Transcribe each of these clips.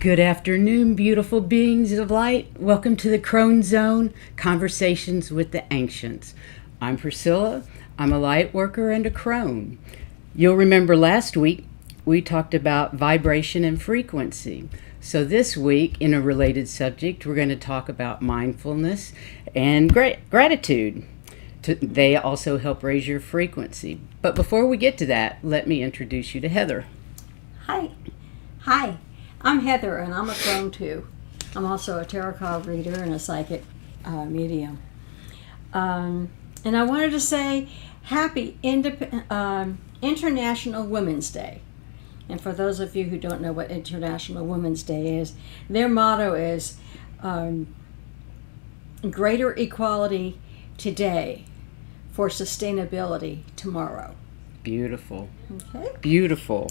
Good afternoon, beautiful beings of light. Welcome to the Crone Zone, Conversations with the Ancients. I'm Priscilla. I'm a light worker and a crone. You'll remember last week we talked about vibration and frequency. So this week, in a related subject, we're going to talk about mindfulness and gratitude. They also help raise your frequency. But before we get to that, let me introduce you to Heather. Hi. I'm Heather, and I'm a crone too. I'm also a tarot card reader and a psychic medium. And I wanted to say happy International Women's Day. And for those of you who don't know what International Women's Day is, their motto is greater equality today for sustainability tomorrow. Beautiful. Okay. Beautiful.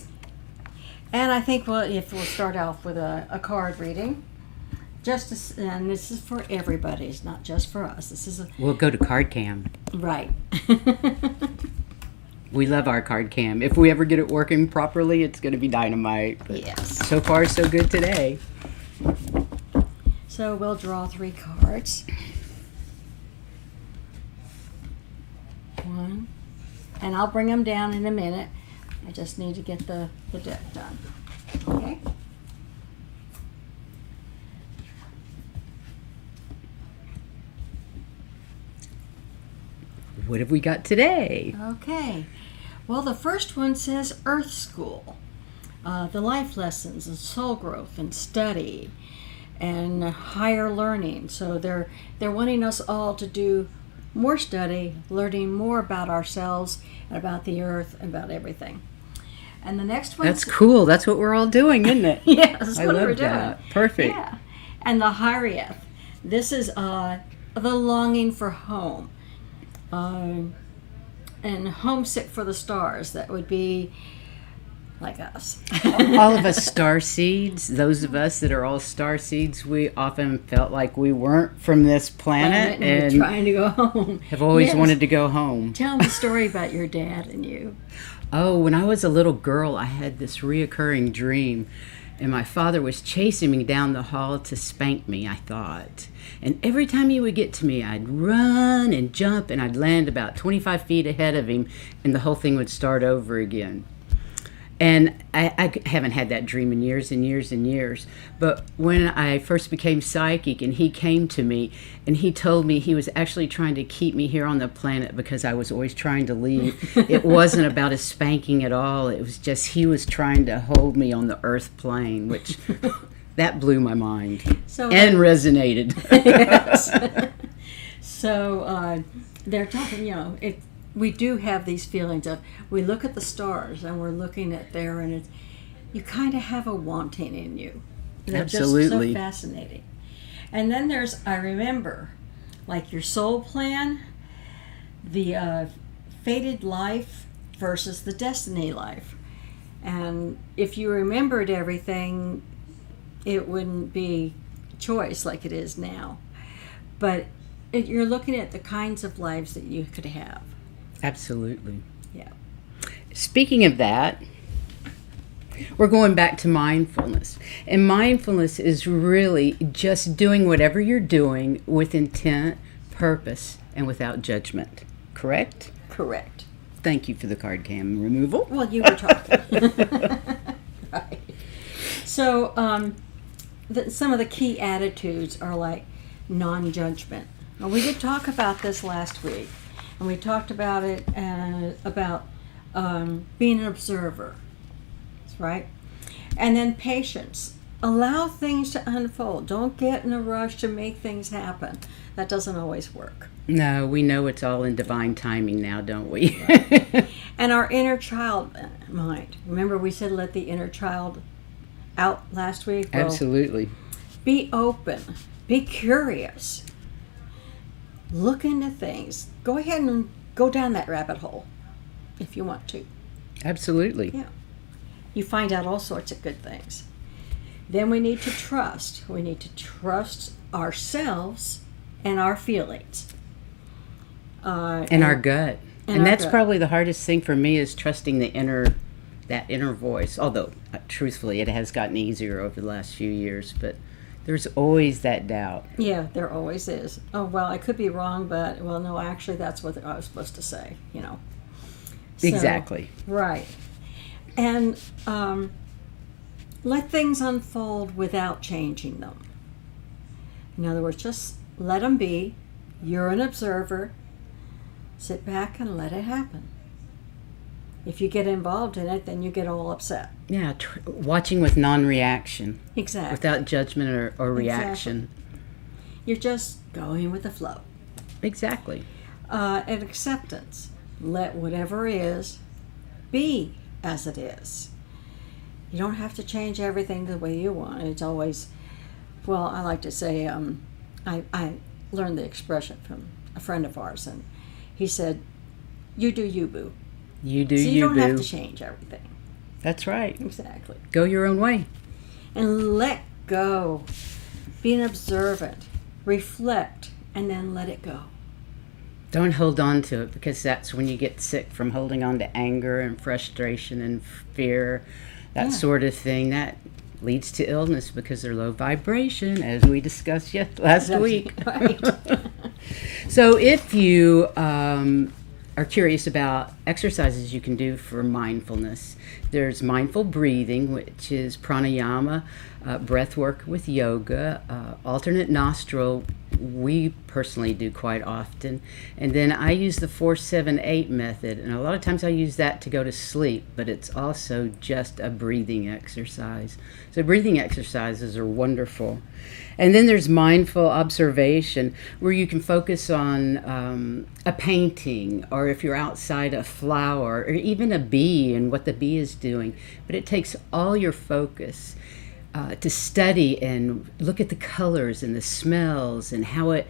And I think we'll start off with a card reading. And this is for everybody. It's not just for us. We'll go to Card Cam. Right. We love our Card Cam. If we ever get it working properly, it's going to be dynamite. But yes. So far, so good today. So we'll draw 3 cards. 1. And I'll bring them down in a minute. I just need to get the deck done. Okay? What have we got today? Okay. Well, the first one says Earth School. The life lessons and soul growth and study and higher learning. So they're wanting us all to do more study, learning more about ourselves and about the earth and about everything. And the next one. That's cool. That's what we're all doing, isn't it? Yes, that's I what love we're doing. that. Perfect. Yeah. And the Harieth. This is the longing for home. And homesick for the stars. That would be like us. All of us Starseeds, those of us that are all Starseeds, we often felt like we weren't from this planet and trying to go home. Have always wanted to go home. Tell me a story about your dad and you. Oh, when I was a little girl, I had this reoccurring dream, and my father was chasing me down the hall to spank me, I thought. And every time he would get to me, I'd run and jump, and I'd land about 25 feet ahead of him, and the whole thing would start over again. And I haven't had that dream in years and years and years. But when I first became psychic and he came to me and he told me he was actually trying to keep me here on the planet because I was always trying to leave. It wasn't about a spanking at all. It was just he was trying to hold me on the earth plane, which that blew my mind and resonated. Yes. So they're talking, we do have these feelings of, we look at the stars and we're looking at there and you kind of have a wanting in you. They're Absolutely. just so fascinating. And then there's, I remember, like your soul plan, the fated life versus the destiny life. And if you remembered everything, it wouldn't be choice like it is now. But you're looking at the kinds of lives that you could have. Absolutely. Yeah. Speaking of that, we're going back to mindfulness. And mindfulness is really just doing whatever you're doing with intent, purpose, and without judgment. Correct? Correct. Thank you for the card cam removal. Well, you were talking. Right. So, some of the key attitudes are like non-judgment. Now, we did talk about this last week. And we talked about it about being an observer, right? And then patience. Allow things to unfold. Don't get in a rush to make things happen. That doesn't always work. No, we know it's all in divine timing now, don't we? And our inner child mind. Remember we said let the inner child out last week? Well, Absolutely. Be open. Be curious. Look into things. Go ahead and go down that rabbit hole if you want to. Absolutely. Yeah. You find out all sorts of good things. Then we need to trust. We need to trust ourselves and our feelings. And our gut. And that's probably the hardest thing for me is trusting the inner that inner voice. Although, truthfully, it has gotten easier over the last few years, but there's always that doubt. Yeah, there always is. Oh, well, I could be wrong, but, well, no, actually, that's what I was supposed to say, So, Exactly. right. And let things unfold without changing them. In other words, just let them be. You're an observer. Sit back and let it happen. If you get involved in it, then you get all upset. Yeah, watching with non-reaction. Exactly. Without judgment or reaction. Exactly. You're just going with the flow. Exactly. And acceptance. Let whatever is be as it is. You don't have to change everything the way you want. It's always, well, I like to say, I learned the expression from a friend of ours, and he said, you do you, boo. You do so you don't boo. have to change everything. That's right. Exactly. Go your own way. And let go. Be an observant. Reflect, and then let it go. Don't hold on to it, because that's when you get sick, from holding on to anger and frustration and fear, that sort of thing. That leads to illness because they're low vibration, as we discussed last week. Right. So if you are curious about exercises you can do for mindfulness, there's mindful breathing, which is pranayama, breath work with yoga, alternate nostril we personally do quite often, and then I use the 4-7-8 method, and a lot of times I use that to go to sleep, but it's also just a breathing exercise. So breathing exercises are wonderful. And then there's mindful observation, where you can focus on a painting, or if you're outside, a flower, or even a bee and what the bee is doing. But it takes all your focus to study and look at the colors and the smells and how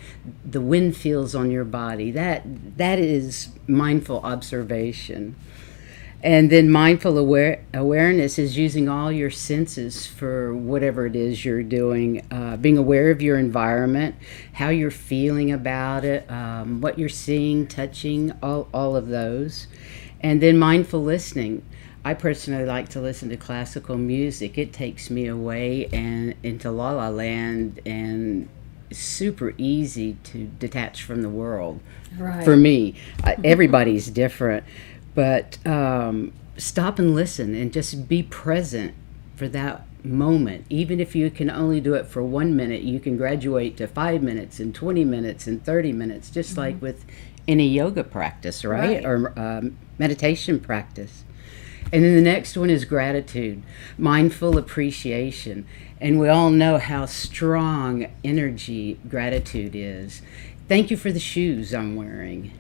the wind feels on your body. That is mindful observation. And then mindful awareness is using all your senses for whatever it is you're doing, being aware of your environment, how you're feeling about it, what you're seeing, touching, all of those. And then mindful listening. I personally like to listen to classical music. It takes me away and into la la land, and it's super easy to detach from the world. Right. For me, everybody's different. But stop and listen and just be present for that moment. Even if you can only do it for 1 minute, you can graduate to 5 minutes and 20 minutes and 30 minutes, just like with any yoga practice, right? Or meditation practice. And then the next one is gratitude, mindful appreciation. And we all know how strong energy gratitude is. Thank you for the shoes I'm wearing.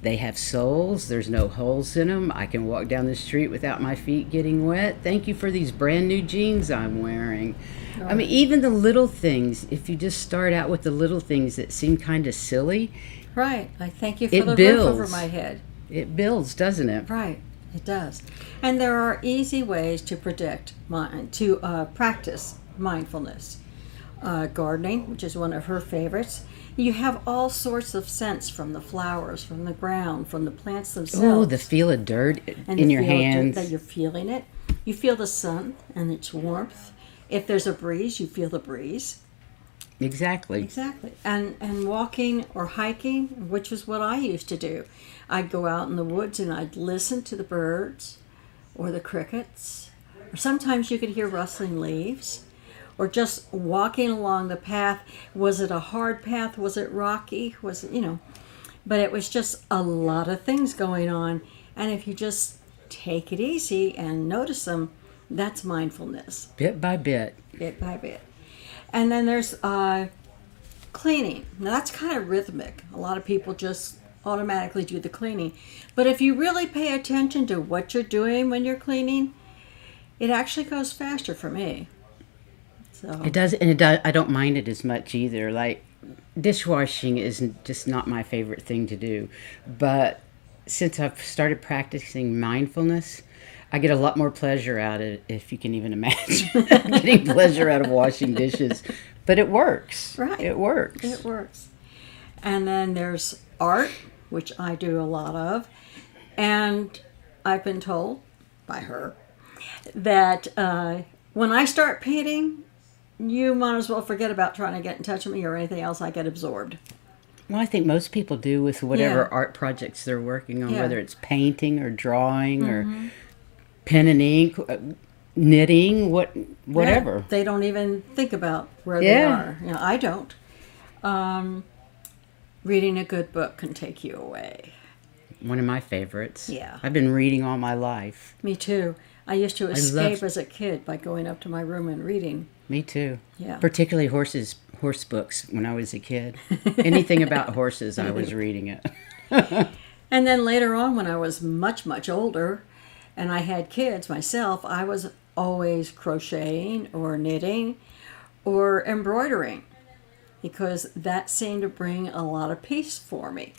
They have soles. There's no holes in them. I can walk down the street without my feet getting wet. Thank you for these brand new jeans I'm wearing. Right. I mean, even the little things, if you just start out with the little things that seem kind of silly. Right. Like, thank you for the roof over my head. It builds, doesn't it? Right. It does. And there are easy ways to practice mindfulness. Gardening, which is one of her favorites. You have all sorts of scents from the flowers, from the ground, from the plants themselves. Oh, the feel of dirt in your hands. That you're feeling it. You feel the sun and its warmth. If there's a breeze, you feel the breeze. Exactly. Exactly. And walking or hiking, which is what I used to do. I'd go out in the woods and I'd listen to the birds or the crickets. Or sometimes you could hear rustling leaves. Or just walking along the path. Was it a hard path? Was it rocky? Was it, but it was just a lot of things going on. And if you just take it easy and notice them, that's mindfulness. Bit by bit. Bit by bit. And then there's cleaning. Now that's kind of rhythmic. A lot of people just automatically do the cleaning. But if you really pay attention to what you're doing when you're cleaning, it actually goes faster for me. So. It does, and I don't mind it as much either. Like, dishwashing is just not my favorite thing to do. But since I've started practicing mindfulness, I get a lot more pleasure out of it, if you can even imagine getting pleasure out of washing dishes. But it works. Right. It works. It works. And then there's art, which I do a lot of. And I've been told by her that when I start painting, you might as well forget about trying to get in touch with me or anything else. I get absorbed. Well, I think most people do with whatever Yeah. art projects they're working on, Yeah. whether it's painting or drawing or pen and ink, knitting, whatever. Yeah, they don't even think about where they Yeah. are. You know, I don't. Reading a good book can take you away. One of my favorites. Yeah. I've been reading all my life. Me too. I used to escape love- as a kid by going up to my room and reading. Me too. Yeah. Particularly horse books when I was a kid. Anything about horses, I was reading it. And then later on, when I was much, much older and I had kids myself, I was always crocheting or knitting or embroidering because that seemed to bring a lot of peace for me.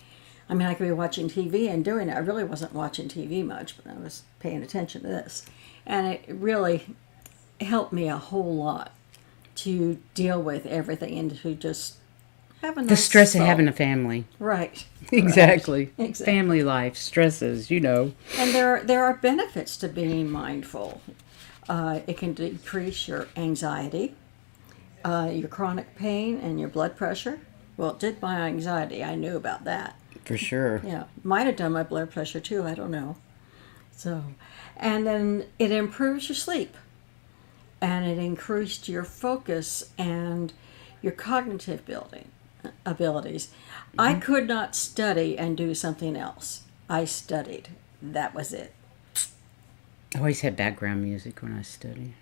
I mean, I could be watching TV and doing it. I really wasn't watching TV much, but I was paying attention to this. And it really helped me a whole lot to deal with everything and to just have a nice The stress soul. of having a family. Right. Exactly. Right. Exactly. Family life, stresses, you know. And there are benefits to being mindful. It can decrease your anxiety, your chronic pain, and your blood pressure. Well, it did my anxiety. I knew about that. For sure. Yeah, might have done my blood pressure too. I don't know. So, and then it improves your sleep, and it increased your focus and your cognitive abilities. I could not study and do something else. I studied. That was it. I always had background music when I studied.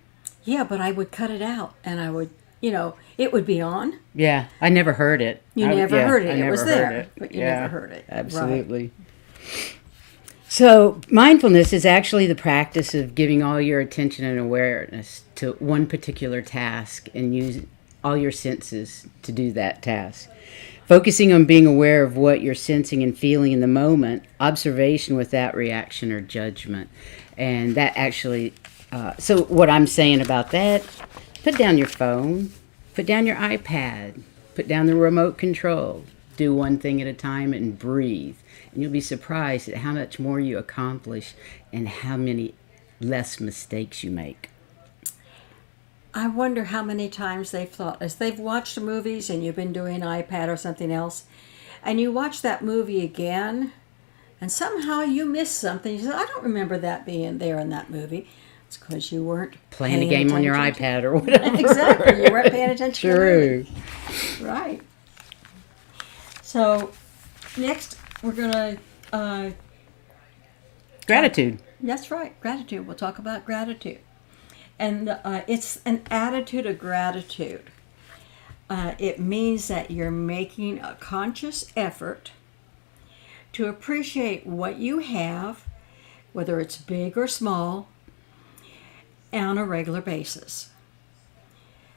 Yeah, but I would cut it out, and I would, it would be on. Yeah, I never heard it. You never heard it. I It never was heard there, it. but you Yeah, never heard it. Right. Absolutely. So, mindfulness is actually the practice of giving all your attention and awareness to one particular task and use all your senses to do that task. Focusing on being aware of what you're sensing and feeling in the moment, observation without reaction or judgment. And that actually, so what I'm saying about that, put down your phone, put down your iPad, put down the remote control, do one thing at a time and breathe. And you'll be surprised at how much more you accomplish and how many less mistakes you make. I wonder how many times they've thought, as they've watched movies and you've been doing iPad or something else, and you watch that movie again, and somehow you miss something. You say, I don't remember that being there in that movie. It's because you weren't Playing a paying game on your attention. iPad or whatever. Exactly. You weren't paying attention to the True. movie. Right. So, next we're going to... Gratitude. That's right, gratitude. We'll talk about gratitude. And it's an attitude of gratitude. It means that you're making a conscious effort to appreciate what you have, whether it's big or small, on a regular basis.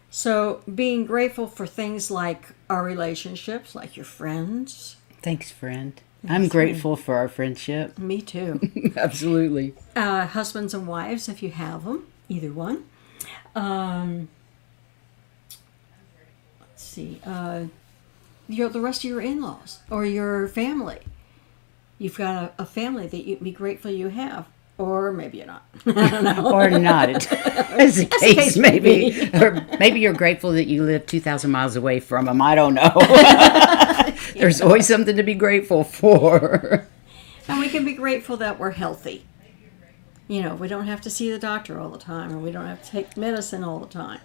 So being grateful for things like our relationships, like your friends. Thanks, friend. I'm grateful for our friendship. Me too. Absolutely. Husbands and wives, if you have them, either one. Let's see. The rest of your in-laws or your family. You've got a family that you'd be grateful you have. Or maybe you're not. I don't know. Or not, as the case may be. Or maybe you're grateful that you live 2,000 miles away from them. I don't know. There's always something to be grateful for. And we can be grateful that we're healthy. We don't have to see the doctor all the time, or we don't have to take medicine all the time.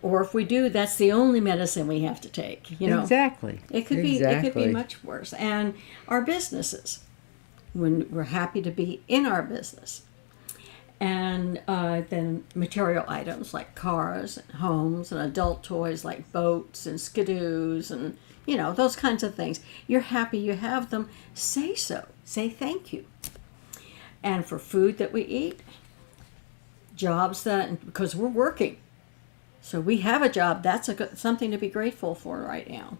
Or if we do, that's the only medicine we have to take. Exactly. It could be much worse. And our businesses, when we're happy to be in our business. And then material items like cars and homes and adult toys like boats and skidoos and, those kinds of things. You're happy you have them. Say so. Say thank you. And for food that we eat, jobs because we're working. So we have a job. That's something to be grateful for right now.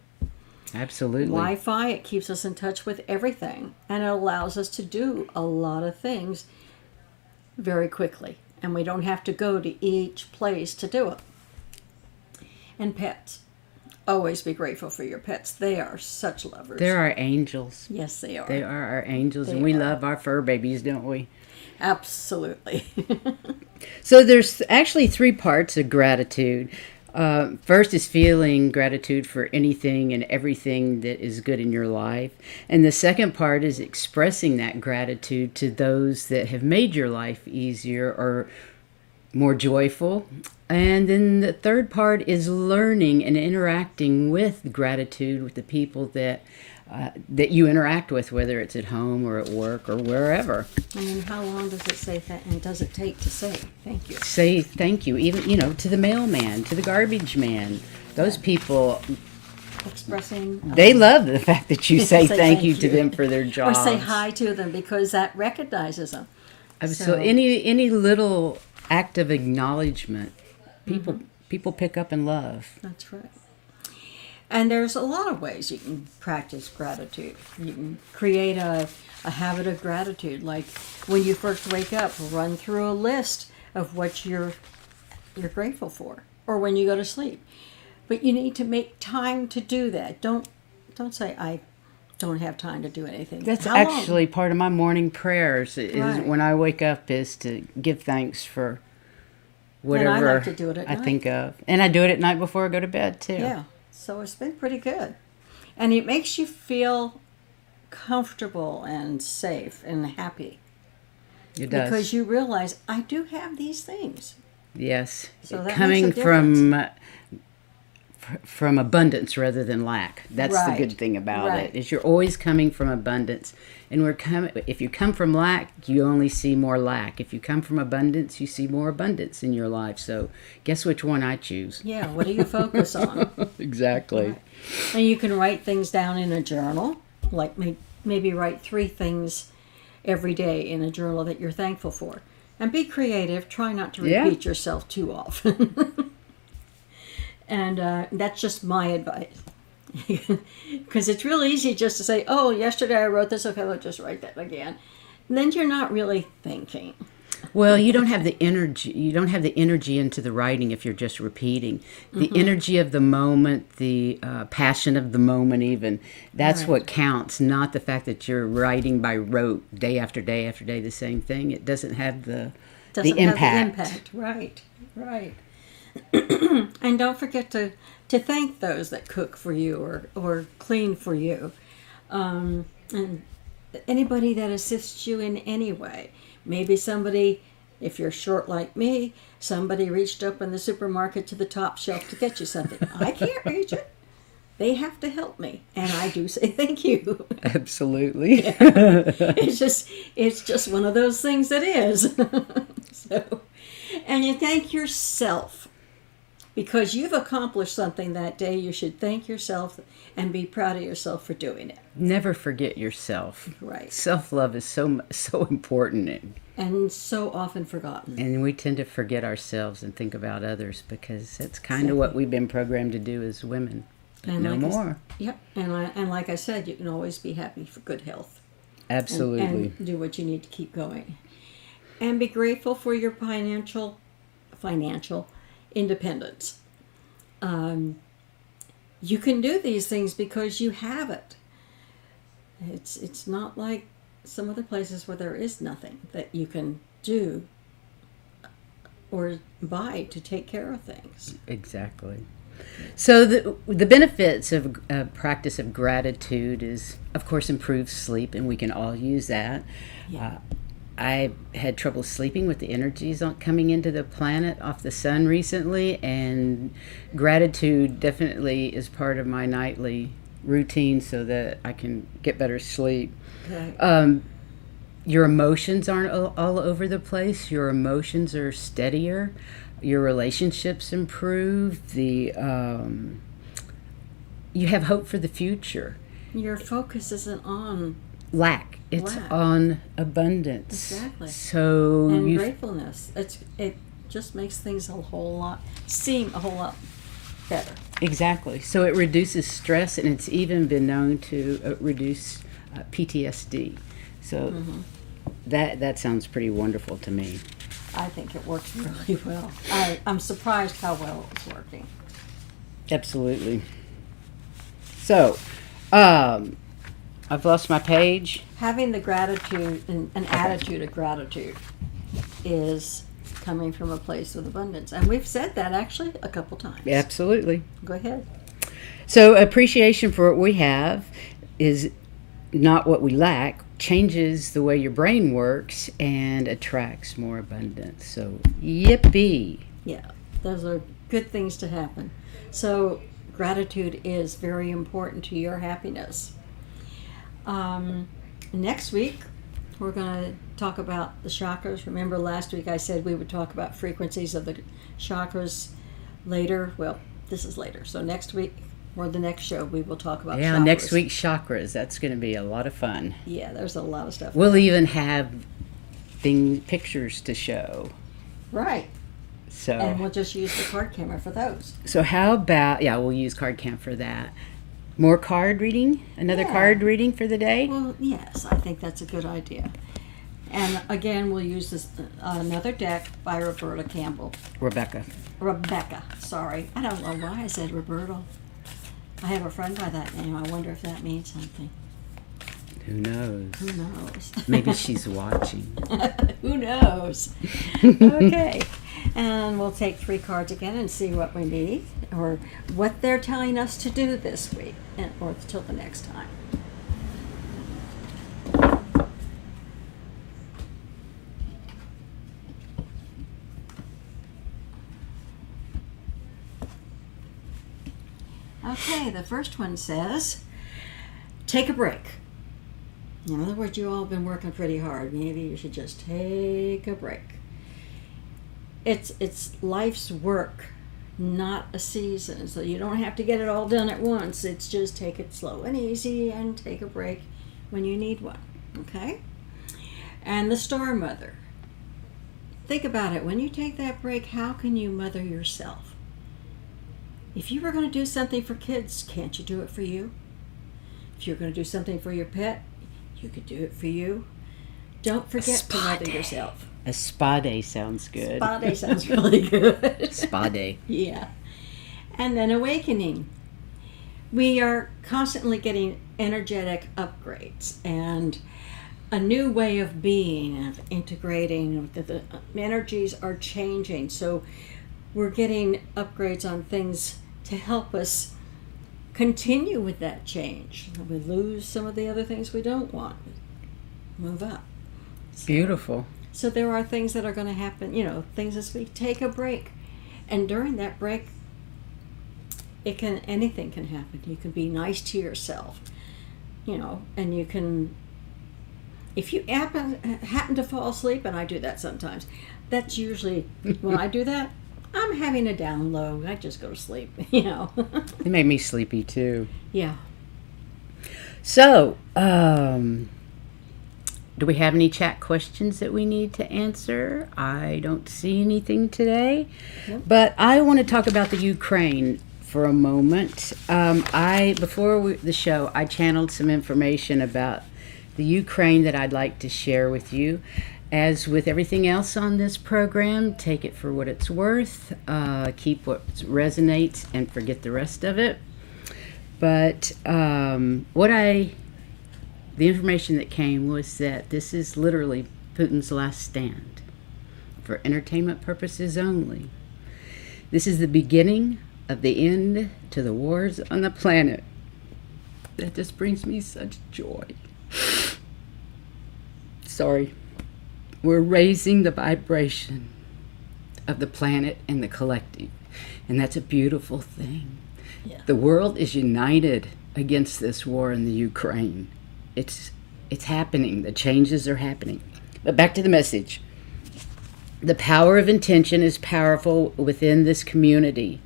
Absolutely. Wi-Fi, it keeps us in touch with everything. And it allows us to do a lot of things very quickly. And we don't have to go to each place to do it. And pets. Always be grateful for your pets. They are such lovers. They're our angels. Yes, they are. They are our angels, They and we are. love our fur babies, don't we? Absolutely. So there's actually three parts of gratitude. First is feeling gratitude for anything and everything that is good in your life. And the second part is expressing that gratitude to those that have made your life easier or more joyful. And then the third part is learning and interacting with gratitude with the people that you interact with, whether it's at home or at work or wherever. And how long does it say that, and does it take to say thank you? Say thank you, even, to the mailman, to the garbage man. Those people, Expressing. they love the fact that you say Say thank you to them for their jobs. Or say hi to them because that recognizes them. So any little act of acknowledgement, people pick up and love. That's right. And there's a lot of ways you can practice gratitude. You can create a habit of gratitude. Like when you first wake up, run through a list of what you're grateful for. Or when you go to sleep. But you need to make time to do that. Don't say, I don't have time to do anything. That's How long? actually part of my morning prayers is Right. when I wake up is to give thanks for whatever I like to do it at I night. think of. And I do it at night before I go to bed too. Yeah. So it's been pretty good. And it makes you feel comfortable and safe and happy. It does. Because you realize, I do have these things. Yes. So that Coming makes a from abundance rather than lack. That's Right. the good thing about Right. it. Is you're always coming from abundance. And if you come from lack, you only see more lack. If you come from abundance, you see more abundance in your life. So guess which one I choose? Yeah, what do you focus on? Exactly. Right. And you can write things down in a journal, like maybe write 3 things every day in a journal that you're thankful for. And be creative. Try not to Yeah. repeat yourself too often. And that's just my advice. Because it's real easy just to say, oh, yesterday I wrote this, okay, I'll just write that again. And then you're not really thinking. Well, you don't have the energy. You don't have the energy into the writing if you're just repeating. The energy of the moment, the passion of the moment, even that's Right. what counts. Not the fact that you're writing by rote, day after day after day, the same thing. It doesn't have the impact. Right, right. And don't forget to thank those that cook for you or clean for you. And anybody that assists you in any way. Maybe somebody, if you're short like me, somebody reached up in the supermarket to the top shelf to get you something. I can't reach it. They have to help me. And I do say thank you. Absolutely. It's just one of those things that is. And you thank yourself. Because you've accomplished something that day, you should thank yourself and be proud of yourself for doing it. Never forget yourself. Right. Self-love is so important. And so often forgotten. And we tend to forget ourselves and think about others because that's kind of what we've been programmed to do as women. But And no like more. Yep. And like I said, you can always be happy for good health. Absolutely. And do what you need to keep going. And be grateful for your financial independence. You can do these things because you have it. It's not like some other places where there is nothing that you can do or buy to take care of things. Exactly. So the benefits of practice of gratitude is, of course, improved sleep, and we can all use that. Yeah. I had trouble sleeping with the energies coming into the planet off the sun recently, and gratitude definitely is part of my nightly routine so that I can get better sleep. Okay. Your emotions aren't all over the place. Your emotions are steadier. Your relationships improve. You have hope for the future. Your focus isn't on Lack. It's Lack. on abundance. Exactly. So and gratefulness. It just makes things seem a whole lot better. Exactly. So it reduces stress, and it's even been known to reduce PTSD. So that sounds pretty wonderful to me. I think it works really well. I'm surprised how well it's working. Absolutely. So, I've lost my page. Having the gratitude, an attitude of gratitude is coming from a place of abundance. And we've said that actually a couple times. Absolutely. Go ahead. So appreciation for what we have is not what we lack, changes the way your brain works and attracts more abundance. So yippee. Yeah, those are good things to happen. So gratitude is very important to your happiness. Next week, we're going to talk about the chakras. Remember last week I said we would talk about frequencies of the chakras later. Well, this is later. So next week or the next show, we will talk about chakras. Next week's chakras. That's going to be a lot of fun. Yeah, there's a lot of stuff. We'll even have pictures to show. Right. So. And we'll just use the card camera for those. So how about, we'll use card cam for that. More card reading? Another card reading for the day? Well, yes, I think that's a good idea. And again, we'll use this another deck by Roberta Campbell. Rebecca, sorry. I don't know why I said Roberta. I have a friend by that name. I wonder if that means something. Who knows? Who knows? Maybe she's watching. Who knows? Okay. And we'll take 3 cards again and see what we need or what they're telling us to do this week or till the next time. Okay, the first one says, take a break. In other words, you all have been working pretty hard. Maybe you should just take a break. It's life's work, not a season. So you don't have to get it all done at once. It's just take it slow and easy and take a break when you need one. Okay? And the Star Mother. Think about it. When you take that break, how can you mother yourself? If you were going to do something for kids, can't you do it for you? If you're going to do something for your pet, you could do it for you. Don't forget to mother yourself. A spa day sounds good. Spa day sounds really good. Spa day. Yeah. And then awakening. We are constantly getting energetic upgrades and a new way of being, of integrating. The energies are changing. So we're getting upgrades on things to help us continue with that change. We lose some of the other things we don't want. Move up. Beautiful. So there are things that are going to happen, things as we take a break. And during that break, anything can happen. You can be nice to yourself, and you can, if you happen to fall asleep, and I do that sometimes, that's usually, when I do that, I'm having a down low. I just go to sleep, It made me sleepy too. Yeah. So, do we have any chat questions that we need to answer? I don't see anything today. Nope. But I want to talk about the Ukraine for a moment. Before the show, I channeled some information about the Ukraine that I'd like to share with you. As with everything else on this program, take it for what it's worth, keep what resonates, and forget the rest of it. But the information that came was that this is literally Putin's last stand, for entertainment purposes only. This is the beginning of the end to the wars on the planet. That just brings me such joy. Sorry. We're raising the vibration of the planet and the collective, and that's a beautiful thing. Yeah. The world is united against this war in the Ukraine. It's happening. The changes are happening. But back to the message. The power of intention is powerful within this community.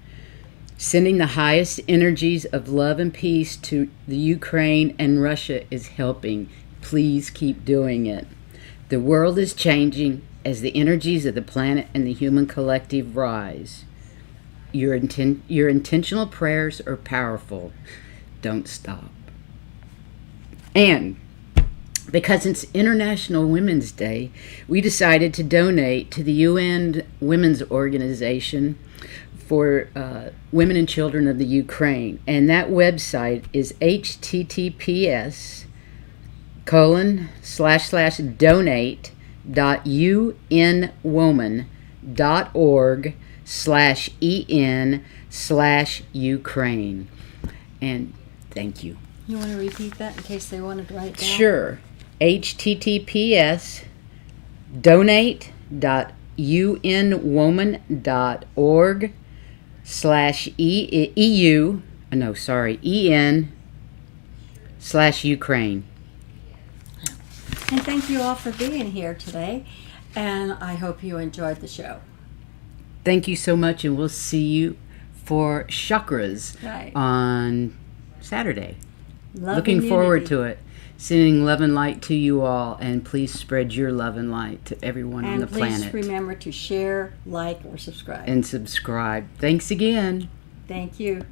Sending the highest energies of love and peace to the Ukraine and Russia is helping. Please keep doing it. The world is changing as the energies of the planet and the human collective rise. Your intentional prayers are powerful. Don't stop. And because it's International Women's Day, we decided to donate to the UN Women's Organization for women and children of the Ukraine. And that website is https:// donate.unwoman.org/en/Ukraine. And thank you. You want to repeat that in case they wanted to write it down? Sure. https donate.en/Ukraine. And thank you all for being here today. And I hope you enjoyed the show. Thank you so much, and we'll see you for Chakras on Saturday. Looking forward to it. Sending love and light to you all, and please spread your love and light to everyone on the planet. And please remember to share, like, or subscribe. And subscribe. Thanks again. Thank you.